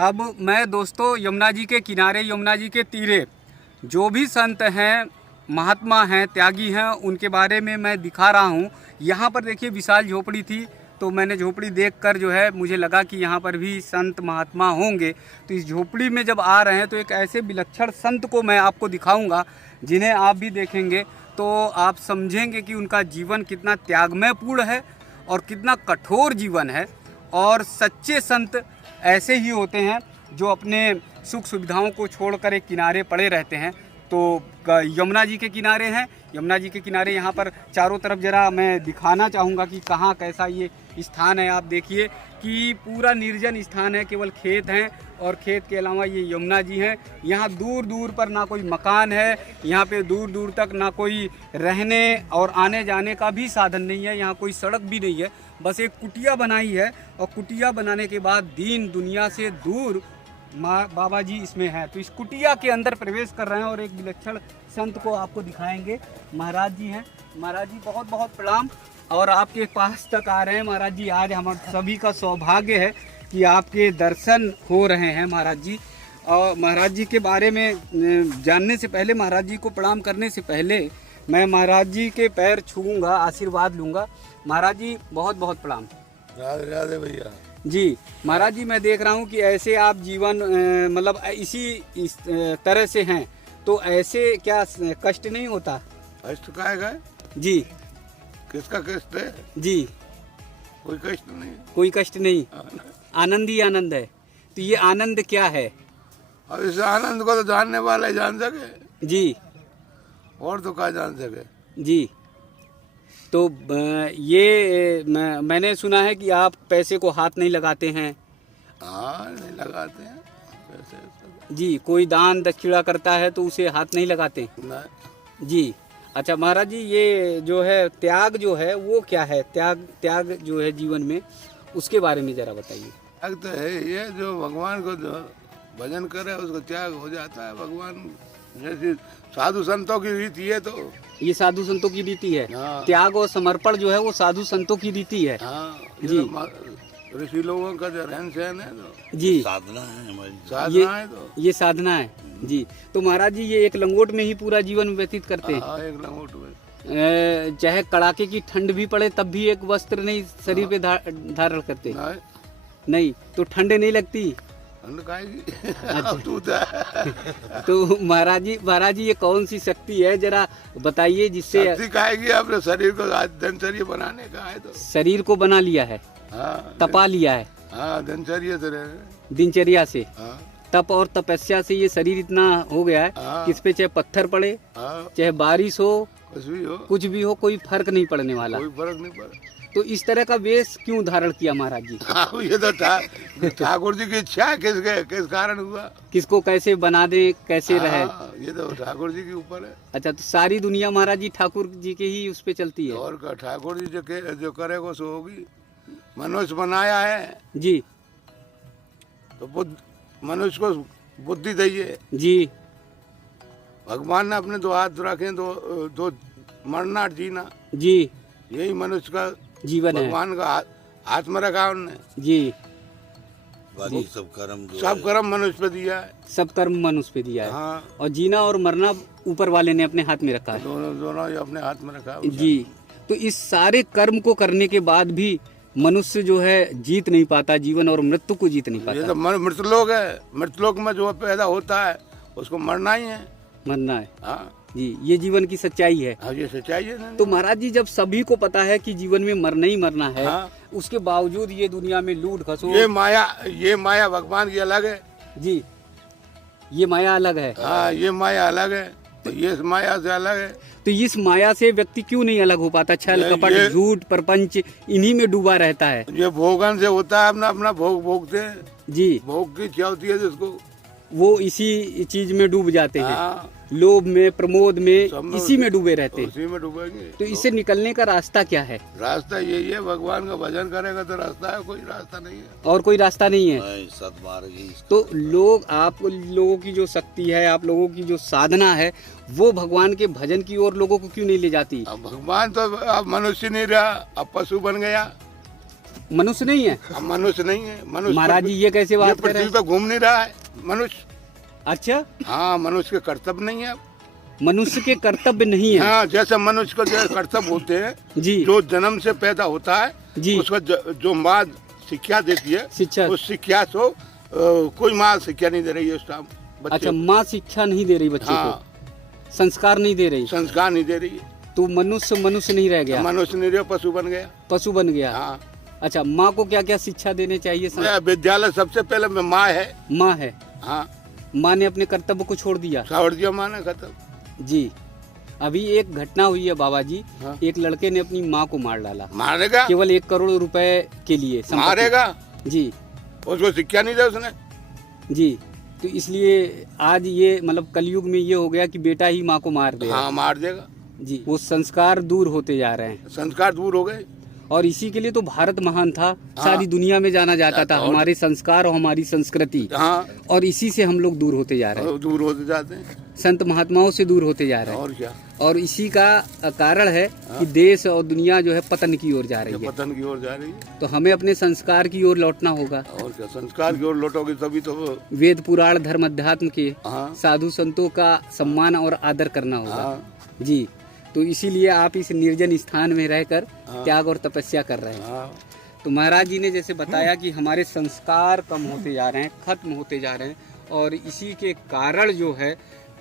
अब मैं दोस्तों यमुना जी के किनारे, यमुना जी के तीरे जो भी संत हैं, महात्मा हैं, त्यागी हैं, उनके बारे में मैं दिखा रहा हूँ। यहाँ पर देखिए विशाल झोपड़ी थी, तो मैंने झोपड़ी देखकर जो है मुझे लगा कि यहाँ पर भी संत महात्मा होंगे। तो इस झोपड़ी में जब आ रहे हैं तो एक ऐसे विलक्षण संत को मैं आपको दिखाऊंगा, जिन्हें आप भी देखेंगे तो आप समझेंगे कि उनका जीवन कितना त्यागमयपूर्ण है और कितना कठोर जीवन है। और सच्चे संत ऐसे ही होते हैं जो अपने सुख सुविधाओं को छोड़कर एक किनारे पड़े रहते हैं। तो यमुना जी के किनारे हैं, यमुना जी के किनारे यहाँ पर चारों तरफ ज़रा मैं दिखाना चाहूँगा कि कहाँ कैसा ये स्थान है। आप देखिए कि पूरा निर्जन स्थान है, केवल खेत हैं और खेत के अलावा ये यमुना जी हैं। यहाँ दूर दूर पर ना कोई मकान है, यहाँ पे दूर दूर तक ना कोई रहने और आने जाने का भी साधन नहीं है, यहाँ कोई सड़क भी नहीं है, बस एक कुटिया बनाई है। और कुटिया बनाने के बाद दीन दुनिया से दूर बाबा जी इसमें है। तो इस कुटिया के अंदर प्रवेश कर रहे हैं और एक विलक्षण संत को आपको दिखाएंगे। महाराज जी हैं। महाराज जी बहुत बहुत प्रणाम, और आपके पास तक आ रहे हैं। महाराज जी आज हम सभी का सौभाग्य है कि आपके दर्शन हो रहे हैं महाराज जी। और महाराज जी के बारे में जानने से पहले, महाराज जी को प्रणाम करने से पहले मैं महाराज जी के पैर छूऊंगा, आशीर्वाद लूँगा। महाराज जी बहुत बहुत प्रणाम। राधे राधे भैया जी। महाराज जी मैं देख रहा हूँ कि ऐसे आप जीवन मतलब इस तरह से हैं, तो ऐसे क्या कष्ट नहीं होता? कष्ट का है जी। किसका कष्ट है जी? कोई कष्ट नहीं, कोई कष्ट नहीं, आनंद ही आनंद है। तो ये आनंद क्या है? और इस आनंद को तो जानने वाले जान सके जी, और तो क्या जान सके जी। तो ये मैंने सुना है कि आप पैसे को हाथ नहीं लगाते हैं। हाँ नहीं लगाते हैं पैसे सब। जी, कोई दान दक्षिणा करता है तो उसे हाथ नहीं लगाते नहीं। जी। अच्छा महाराज जी, ये जो है त्याग जो है वो क्या है? त्याग जो है जीवन में, उसके बारे में जरा बताइए। त्याग तो है ये, जो भगवान को जो भजन करे उसको त्याग हो जाता है। भगवान जैसे साधु संतों की रीति है, तो ये साधु संतों की रीति है। हाँ। त्याग और समर्पण जो है वो साधु संतों की रीति है। हाँ जी। ऋषि लोगों का जो रहन सहन है तो जी, साधना है हमारी, साधना है तो ये साधना है जी। तो महाराज जी ये एक लंगोट में ही पूरा जीवन व्यतीत करते हैं? हाँ, एक लंगोट में। चाहे कड़ाके की ठंड भी पड़े तब भी एक वस्त्र नहीं शरीर पे धारण करते? नहीं। तो ठंड नहीं लगती? तो महाराज जी ये कौन सी शक्ति है, जरा बताइए, जिससे अपने शरीर को दिनचर्या बनाने का है। तो शरीर को बना लिया है, हाँ, तपा लिया है। हाँ, दिनचर्या से, हाँ, तप और तपस्या से ये शरीर इतना हो गया है हाँ, कि इस पे चाहे पत्थर पड़े, हाँ, चाहे बारिश हो, कुछ भी हो, कोई फर्क नहीं पड़ने वाला। कोई फर्क नहीं पड़ा। तो इस तरह का वेश क्यों धारण किया महाराज जी? हाँ, ये तो ठाकुर जी की इच्छा है। किस कारण हुआ, किसको कैसे बना दे, कैसे रहे, ये तो ठाकुर जी के ऊपर है। अच्छा, तो सारी दुनिया महाराज जी ठाकुर जी के ही उस पे चलती है? और का ठाकुर जी जो करेगा सो होगी। मनुष्य बनाया है जी, तो मनुष्य को बुद्धि दीजिए जी। भगवान ने अपने दो हाथ रखे, दो मरना जीना जी, यही मनुष्य का जीवन है। भगवान का हाथ में रखा उनने जी। बाकी सब कर्म मनुष्य पे दिया है। सब कर्म मनुष्य पे दिया है। हाँ। और जीना और मरना ऊपर वाले ने अपने हाथ में रखा है। दोनों ही अपने हाथ में रखा है जी। तो इस सारे कर्म को करने के बाद भी मनुष्य जो है जीत नहीं पाता, जीवन और मृत्यु को जीत नहीं पाता। ये तो मृतलोक है। मृतलोक में जो पैदा होता है उसको मरना ही है, मरना है। हाँ जी, ये जीवन की सच्चाई है। हाँ, ये सच्चाई है। तो महाराज जी जब सभी को पता है कि जीवन में मरना ही मरना है, हाँ? उसके बावजूद ये दुनिया में लूट खसो, ये माया भगवान की अलग है जी। ये माया अलग है। हाँ, ये माया अलग है, तो ये माया से अलग है। तो इस माया से व्यक्ति क्यों नहीं अलग हो पाता? छल कपट झूठ प्रपंच इन्हीं में डूबा रहता है। ये भोगन से होता है, अपना अपना भोग भोगते हैं जी। भोग की इच्छा होती है जिसको, वो इसी चीज में डूब जाते हैं। लोभ में, प्रमोद में, इसी में डूबे रहते हैं। इसी में डूबेंगे। तो इससे निकलने का रास्ता क्या है? रास्ता यही है, भगवान का भजन करेगा तो रास्ता है, कोई रास्ता नहीं है। और कोई रास्ता नहीं है। सतमार्ग ही। तो आप लोगों की जो शक्ति है, आप लोगों की जो साधना है, वो भगवान के भजन की ओर लोगों को क्यों नहीं ले जाती? अब भगवान तो अब मनुष्य नहीं रहा, अब पशु बन गया। मनुष्य नहीं है? अब मनुष्य नहीं है। मनुष्य महाराज जी ये कैसे बात कर रहे पृथ्वी हैं? पे घूम नहीं रहा है मनुष्य। अच्छा, हाँ, मनुष्य के कर्तव्य नहीं है। मनुष्य के कर्तव्य नहीं है? हाँ, जैसे मनुष्य को जो कर्तव्य होते हैं, जी, जो जन्म से पैदा होता है जी, उसको जो माँ शिक्षा देती है, शिक्षा, उस शिक्षा से कोई माँ शिक्षा नहीं दे रही है उस टाइम बच्चे अच्छा, को। माँ शिक्षा नहीं दे रही बच्चे हाँ, को, संस्कार नहीं दे रही, संस्कार नहीं दे रही है, तो मनुष्य नहीं रह गया, मनुष्य नहीं रहा, पशु बन गया। पशु बन गया। हाँ, अच्छा, माँ को क्या क्या शिक्षा देने चाहिए? विद्यालय सबसे पहले में माँ है। माँ है। हाँ, माँ ने अपने कर्तव्य को छोड़ दिया। छोड़ दिया माँ ने खत्म। जी, अभी एक घटना हुई है बाबा जी। हाँ। एक लड़के ने अपनी माँ को मार डाला। मारेगा? केवल 1 करोड़ रुपए के लिए। मारेगा? जी, उसको शिक्षा नहीं दी उसने। जी, तो इसलिए आज ये मतलब कलयुग में ये हो गया कि बेटा ही माँ को मार देगा। हाँ, मार देगा। जी, वो संस्कार दूर होते जा रहे हैं। संस्कार दूर हो गए, और इसी के लिए तो भारत महान था। हाँ। सारी दुनिया में जाना जाता था, हमारे संस्कार और हमारी संस्कृति। हाँ, और इसी से हम लोग दूर होते जा रहे हैं, दूर होते जाते हैं। संत महात्माओं से दूर होते जा रहे हैं। और क्या? और इसी का कारण है कि देश और दुनिया जो है पतन की ओर जा रही है। पतन की ओर जा रही है। तो हमें अपने संस्कार की ओर लौटना होगा। और क्या? संस्कार की ओर लौटोगे तभी तो वेद पुराण धर्म अध्यात्म के हाँ, साधु संतों का सम्मान और आदर करना होगा। हाँ, जी, तो इसीलिए आप इस निर्जन स्थान में रहकर त्याग और तपस्या कर रहे हैं। हाँ। तो महाराज जी ने जैसे बताया कि हमारे संस्कार कम होते जा रहे हैं, खत्म होते जा रहे हैं, और इसी के कारण जो है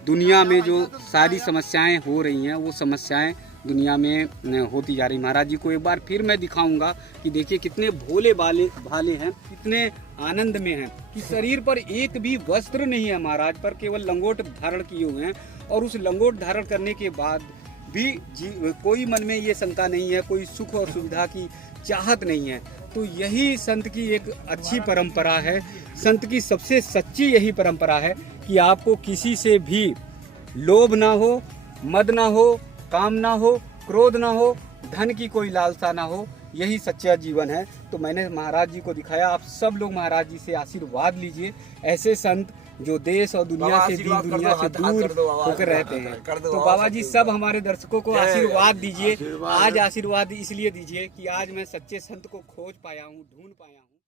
दुनिया में जो सारी समस्याएं हो रही हैं वो समस्याएं दुनिया में होती जा रही। महाराज जी को एक बार फिर मैं दिखाऊंगा कि देखिए कितने भोले भाले हैं, कितने आनंद में हैं कि शरीर पर एक भी वस्त्र नहीं है महाराज, पर केवल लंगोट धारण किए हुए हैं। और उस लंगोट धारण करने के बाद भी कोई मन में ये शंका नहीं है, कोई सुख और सुविधा की चाहत नहीं है। तो यही संत की एक अच्छी परंपरा है। संत की सबसे सच्ची यही परंपरा है कि आपको किसी से भी लोभ ना हो, मद ना हो, काम ना हो, क्रोध ना हो, धन की कोई लालसा ना हो। यही सच्चा जीवन है। तो मैंने महाराज जी को दिखाया। आप सब लोग महाराज जी से आशीर्वाद लीजिए। ऐसे संत जो देश और दुनिया से दुनिया से दूर होकर रहते हैं। तो बाबा जी सब हमारे दर्शकों को आशीर्वाद दीजिए। आज आशीर्वाद इसलिए दीजिए कि आज मैं सच्चे संत को खोज पाया हूँ, ढूंढ पाया हूँ।